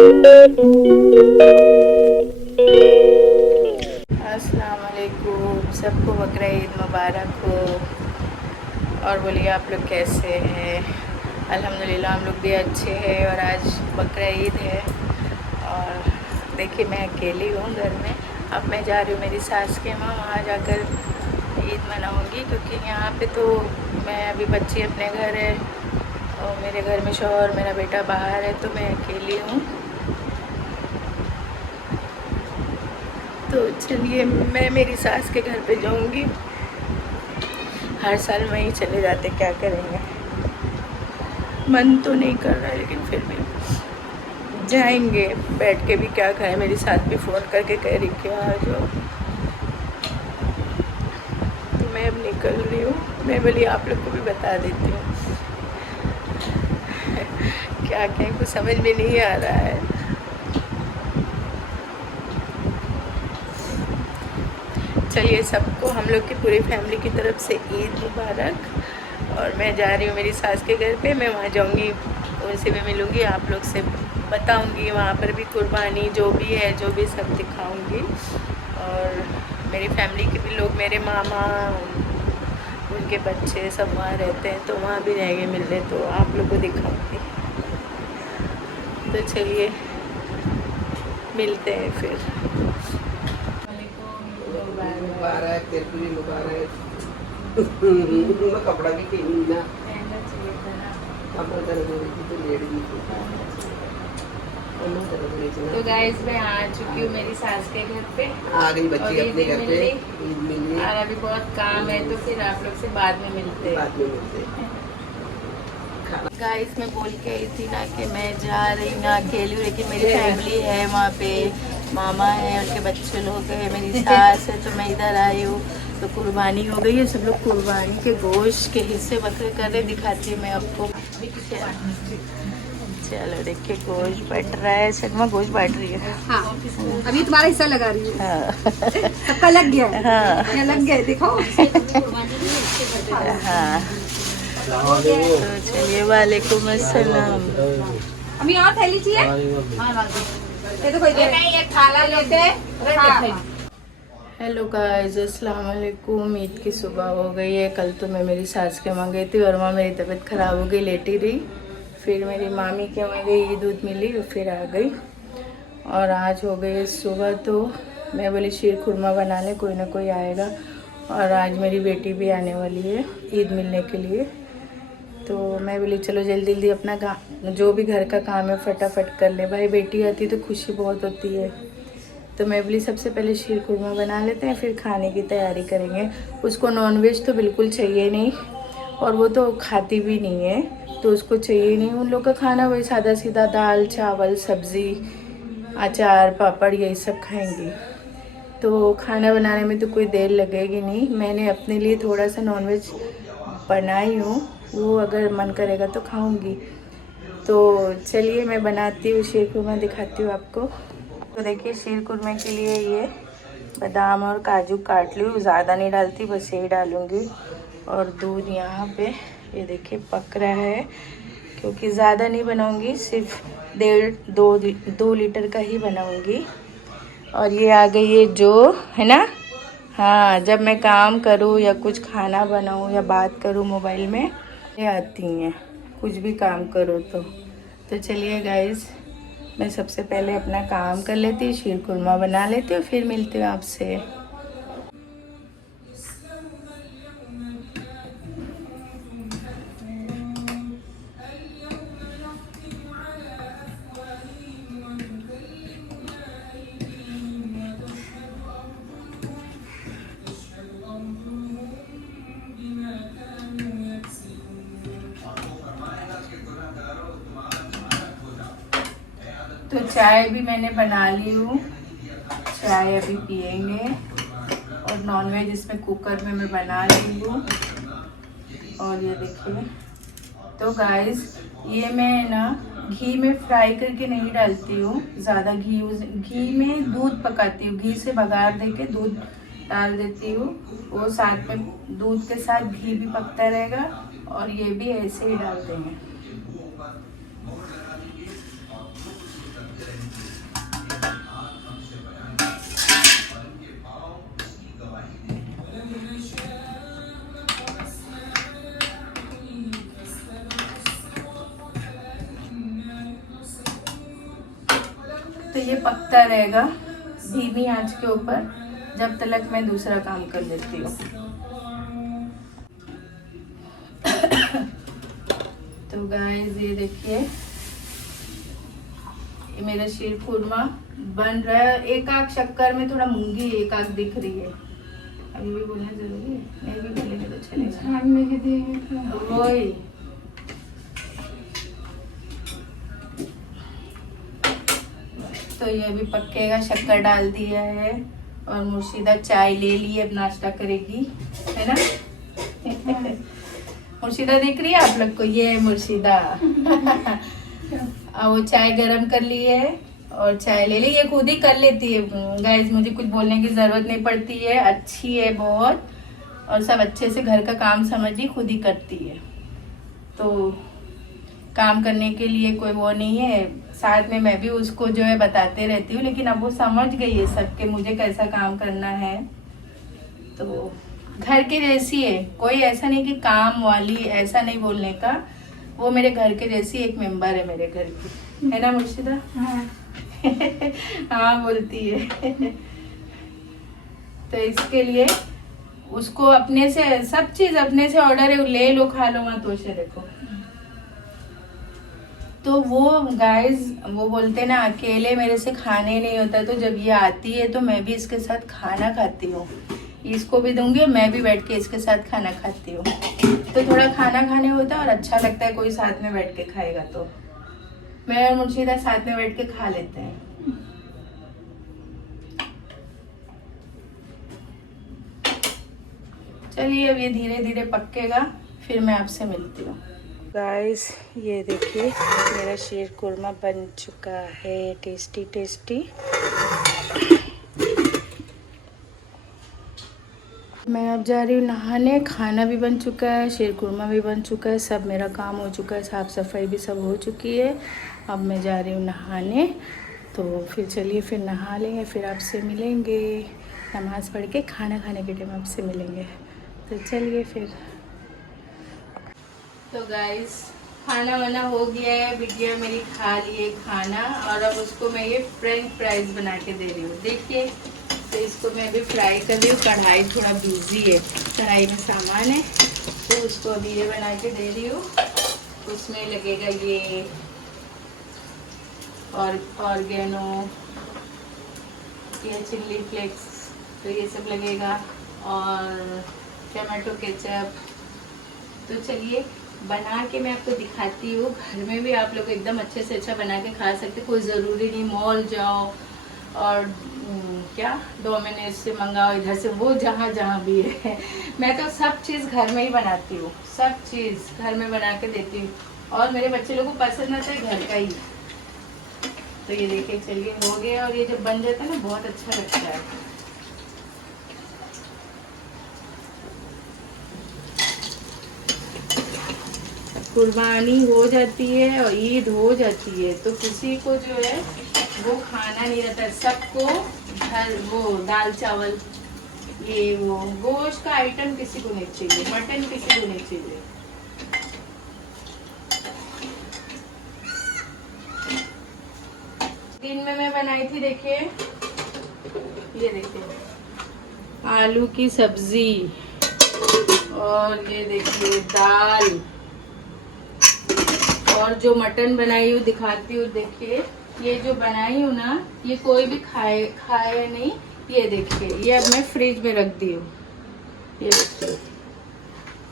अस्सलाम वालेकुम, सबको बकरा ईद मुबारक हो। और बोलिए आप लोग कैसे हैं? अल्हम्दुलिल्लाह हम लोग भी अच्छे हैं। और आज बकरा ईद है और देखिए मैं अकेली हूँ घर में। अब मैं जा रही हूँ मेरी सास के वहाँ जाकर ईद मनाऊँगी, क्योंकि यहाँ पे तो मैं अभी बच्ची अपने घर है और मेरे घर में शौहर मेरा बेटा बाहर है, तो मैं अकेली हूँ। तो चलिए मैं मेरी सास के घर पे जाऊंगी। हर साल वहीं चले जाते, क्या करेंगे, मन तो नहीं कर रहा है लेकिन फिर भी जाएंगे। बैठ के भी क्या खाएं, मेरी सास भी फ़ोन करके कह रही कि आ जाओ। तो मैं अब निकल रही हूँ। मैं बोली आप लोग को भी बता देती हूँ क्या कहें, कुछ समझ में नहीं आ रहा है। चलिए सबको हम लोग की पूरी फैमिली की तरफ से ईद मुबारक। और मैं जा रही हूँ मेरी सास के घर पे। मैं वहाँ जाऊँगी, उनसे भी मिलूँगी, आप लोग से बताऊँगी। वहाँ पर भी कुर्बानी जो भी है, जो भी सब दिखाऊँगी। और मेरी फैमिली के भी लोग, मेरे मामा, उनके बच्चे सब वहाँ रहते हैं, तो वहाँ भी जाएंगे मिलने, तो आप लोग को दिखाऊँगी। तो चलिए मिलते हैं फिर। मुबारक, तेरे को भी मुबारक। कपड़ा भी पहनी ना, कपड़ा तेरे को तो लेट गई। तो गाइस मैं आ चुकी हूँ मेरी सास के घर पे। आ गई बच्ची अपने घर पे। ईद मिली और अभी बहुत काम है, तो फिर आप लोग से बाद में मिलते हैं। गाइस मैं बोल के आई थी ना कि मैं जा रही ना अकेली हूँ, लेकिन मेरी फैमिली है वहाँ पे। मामा है, उनके बच्चे लोग हैं, मेरी सास है, तो मैं इधर आई हूँ। तो कुर्बानी हो गई है, सब लोग कुर्बानी के गोश्त के हिस्से बकरे कर रहे, दिखाती हूँ मैं आपको। चलो देखिए गोश्त बट रहा है, शर्मा गोश्त बांट रही है। हाँ, अभी तुम्हारा हिस्सा लगा रही है। हाँ सबका लग गया है। हाँ क्या लग गया है देखो। हाँ तो चलिए, वालेकुम अस्सलाम। अभी और थैली चाहिए? ये तो कोई नहीं, एक थाला लेते हैं। हेलो गाइस, अस्सलाम वालेकुम। ईद की सुबह हो गई है। कल तो मैं मेरी सास के वहाँ गई थी और वहाँ मेरी तबीयत ख़राब हो गई, लेटी रही। फिर मेरी मामी के वहाँ गई, ईद उद मिली और फिर आ गई। और आज हो गई सुबह, तो मैं बोली शीर खुरमा बना लें, कोई ना कोई आएगा। और आज मेरी बेटी भी आने वाली है ईद मिलने के लिए। तो मैं बोली चलो जल्दी जल्दी अपना काम, जो भी घर का काम है फटाफट कर ले। भाई बेटी आती तो खुशी बहुत होती है। तो मैं बोली सबसे पहले शीर खुरमा बना लेते हैं, फिर खाने की तैयारी करेंगे। उसको नॉनवेज तो बिल्कुल चाहिए नहीं, और वो तो खाती भी नहीं है, तो उसको चाहिए नहीं। उन लोग का खाना वही सादा सीधा, दाल चावल सब्ज़ी अचार पापड़ यही सब खाएंगी। तो खाना बनाने में तो कोई देर लगेगी नहीं। मैंने अपने लिए थोड़ा सा नॉनवेज बनाई हूँ, वो अगर मन करेगा तो खाऊंगी। तो चलिए मैं बनाती हूँ शीर खुरमा, दिखाती हूँ आपको। तो देखिए शीर खुरमे के लिए ये बादाम और काजू काट ली, ज़्यादा नहीं डालती, बस यही डालूँगी। और दूध यहाँ पे ये देखिए पक रहा है, क्योंकि ज़्यादा नहीं बनाऊँगी, सिर्फ 1.5-2 लीटर का ही बनाऊँगी। और ये आ गई है जो है ना, हाँ, जब मैं काम करूँ या कुछ खाना बनाऊँ या बात करूँ मोबाइल में, ये आती हैं, कुछ भी काम करो तो चलिए गाइस मैं सबसे पहले अपना काम कर लेती हूँ, शीर खुरमा बना लेती हूँ, फिर मिलती हूँ आपसे। तो चाय भी मैंने बना ली हूँ, चाय अभी पियेंगे। और नॉनवेज इसमें कुकर में मैं बना ली हूँ। और ये देखिए, तो गाइस ये मैं ना घी में फ्राई करके नहीं डालती हूँ, ज़्यादा घी में दूध पकाती हूँ, घी से बघार देके दूध डाल देती हूँ। वो साथ में दूध के साथ घी भी पकता रहेगा, और ये भी ऐसे ही डाल देंगे। तो ये पकता रहेगा धीमी आंच के ऊपर जब तक मैं दूसरा काम कर लेती हूँ। तो गाइस ये देखिए ये मेरा शीर खुरमा बन रहा है। एक आग शक्कर में थोड़ा मूंगी एक आग दिख रही है। अभी भी बोलना जरूरी है, नहीं भी बोलेंगे तो चलेगा। वही तो ये भी पकेगा। शक्कर डाल दिया है और मुर्शिदा चाय ले ली है, अब नाश्ता करेगी, है ना? मुर्शिदा दिख रही है आप लोग को? ये है मुर्शिदा। अब वो चाय गरम कर ली है और चाय ले ली। ये खुद ही कर लेती है गाइस, मुझे कुछ बोलने की जरूरत नहीं पड़ती है। अच्छी है बहुत और सब अच्छे से घर का काम समझ ली खुद ही करती है। तो काम करने के लिए कोई वो नहीं है। साथ में मैं भी उसको जो है बताते रहती हूँ, लेकिन अब वो समझ गई है सब के मुझे कैसा काम करना है। तो घर के जैसी है, कोई ऐसा नहीं कि काम वाली, ऐसा नहीं बोलने का। वो मेरे घर के जैसी एक मेंबर है मेरे घर की, है ना मुर्शिदा? हाँ बोलती है। तो इसके लिए उसको अपने से सब चीज अपने से ऑर्डर है, ले लो खा लो मत उसे देखो। तो वो गाइस वो बोलते ना अकेले मेरे से खाने नहीं होता, तो जब ये आती है तो मैं भी इसके साथ खाना खाती हूँ। इसको भी दूंगी और मैं भी बैठ के इसके साथ खाना खाती हूँ। तो थोड़ा खाना खाने होता है और अच्छा लगता है, कोई साथ में बैठ के खाएगा। तो मैं और मुर्शिदा साथ में बैठ के खा लेते हैं। चलिए अब ये धीरे धीरे पकेगा, फिर मैं आपसे मिलती हूँ। गाइस ये देखिए मेरा शीर कुरमा बन चुका है, टेस्टी टेस्टी। मैं अब जा रही हूँ नहाने। खाना भी बन चुका है, शीर कुरमा भी बन चुका है, सब मेरा काम हो चुका है, साफ़ सफाई भी सब हो चुकी है। अब मैं जा रही हूँ नहाने। तो फिर चलिए फिर नहा लेंगे, फिर आपसे मिलेंगे। नमाज़ पढ़ के खाना खाने के टाइम आपसे मिलेंगे। तो चलिए फिर। तो गाइस खाना वाना हो गया है, बिटिया मेरी खा लिए खाना और अब उसको मैं ये फ्रेंच फ्राइज बना के दे रही हूँ। देखिए तो इसको मैं अभी फ्राई कर रही हूँ। कढ़ाई थोड़ा बिजी है, कढ़ाई में सामान है, तो उसको अभी ये बना के दे रही हूँ। उसमें लगेगा ये और ऑर्गेनो, ये चिल्ली फ्लेक्स, तो ये सब लगेगा और टमाटो केचप। तो चलिए बना के मैं आपको दिखाती हूँ। घर में भी आप लोग एकदम अच्छे से अच्छा बना के खा सकते। कोई ज़रूरी नहीं मॉल जाओ और क्या डोमिनोज से मंगाओ, इधर से वो, जहाँ जहाँ भी है। मैं तो सब चीज़ घर में ही बनाती हूँ, सब चीज़ घर में बना के देती हूँ और मेरे बच्चे लोगों को पसंद आता है घर का ही। तो ये देखिए चलिए हो गया और ये जब बन जाता है ना बहुत अच्छा लगता है। कुर्बानी हो जाती है और ईद हो जाती है तो किसी को जो है वो खाना नहीं रहता। सबको वो दाल चावल ये वो गोश्त का आइटम किसी को नहीं चाहिए, मटन किसी को नहीं चाहिए। दिन में मैं बनाई थी, देखिए ये देखिए आलू की सब्जी और ये देखिए दाल और जो मटन बनाई हूँ दिखाती हूँ। देखिए ये जो बनाई हूँ ना ये कोई भी खाए नहीं। ये देखिए ये अब मैं फ्रिज में रख दी हूँ। ये देखिए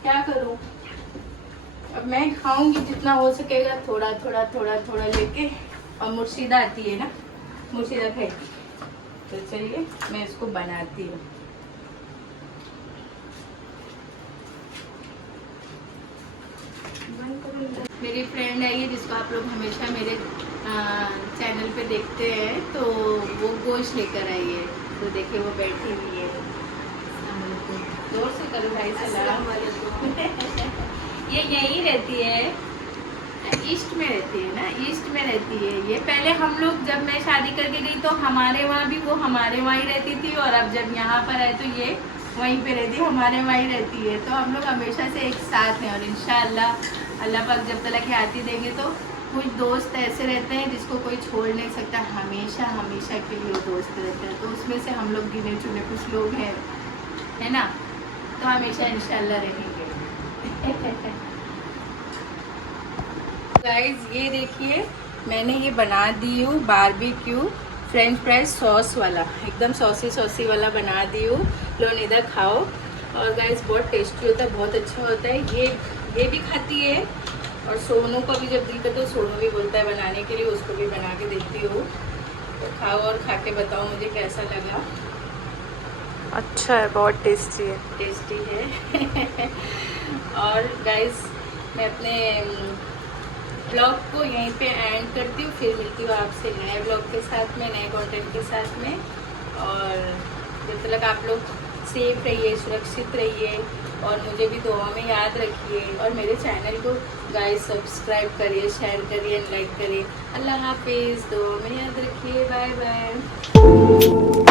क्या करूँ, अब मैं खाऊंगी जितना हो सकेगा, थोड़ा थोड़ा थोड़ा थोड़ा लेके। और मुर्शिदा आती है ना, मुर्शिदा खाएगी। तो चलिए मैं इसको बनाती हूँ। मेरी फ्रेंड आई है जिसको आप लोग हमेशा मेरे चैनल पे देखते हैं, तो वो गोश्त लेकर आई है। तो देखिए वो बैठी हुई है। जोर से करो भाई सलाम। ये यहीं रहती है, ईस्ट में रहती है ना, ईस्ट में रहती है ये। पहले हम लोग जब मैं शादी करके गई तो हमारे वहाँ भी वो हमारे वहाँ ही रहती थी और अब जब यहाँ पर आए तो ये वहीं पे रहती है, हमारे वहाँ ही रहती है। तो हम लोग हमेशा से एक साथ हैं और इंशाअल्लाह अल्लाह पाक जब तक हयाती देंगे तो कुछ दोस्त ऐसे रहते हैं जिसको कोई छोड़ नहीं सकता, हमेशा हमेशा के लिए वो दोस्त रहते हैं। तो उसमें से हम लोग गिने चुने कुछ लोग हैं, है ना, तो हमेशा इंशाल्लाह रहेंगे। गाइस ये देखिए, मैंने ये बना दी हूँ बारबेक्यू फ्रेंच फ्राइज सॉस वाला, एकदम सॉसी सॉसी वाला बना दी हूँ। लो निदा खाओ। और गाइस बहुत टेस्टी होता है, बहुत अच्छा होता है। ये भी खाती है, और सोनू को भी जब दिल करता है सोनू भी बोलता है बनाने के लिए, उसको भी बना के देती हूँ। तो खाओ और खा के बताओ मुझे कैसा लगा। अच्छा है, बहुत टेस्टी है। टेस्टी है। और गाइस मैं अपने ब्लॉग को यहीं पे एंड करती हूँ, फिर मिलती हूँ आपसे नए ब्लॉग के साथ में, नए कंटेंट के साथ में। और जब तक आप लोग सेफ रहिए, सुरक्षित रहिए, और मुझे भी दुआ में याद रखिए। और मेरे चैनल को गाइस सब्सक्राइब करिए, शेयर करिए, लाइक करिए। अल्लाह हाफिज़, दुआ में याद रखिए। Bye bye.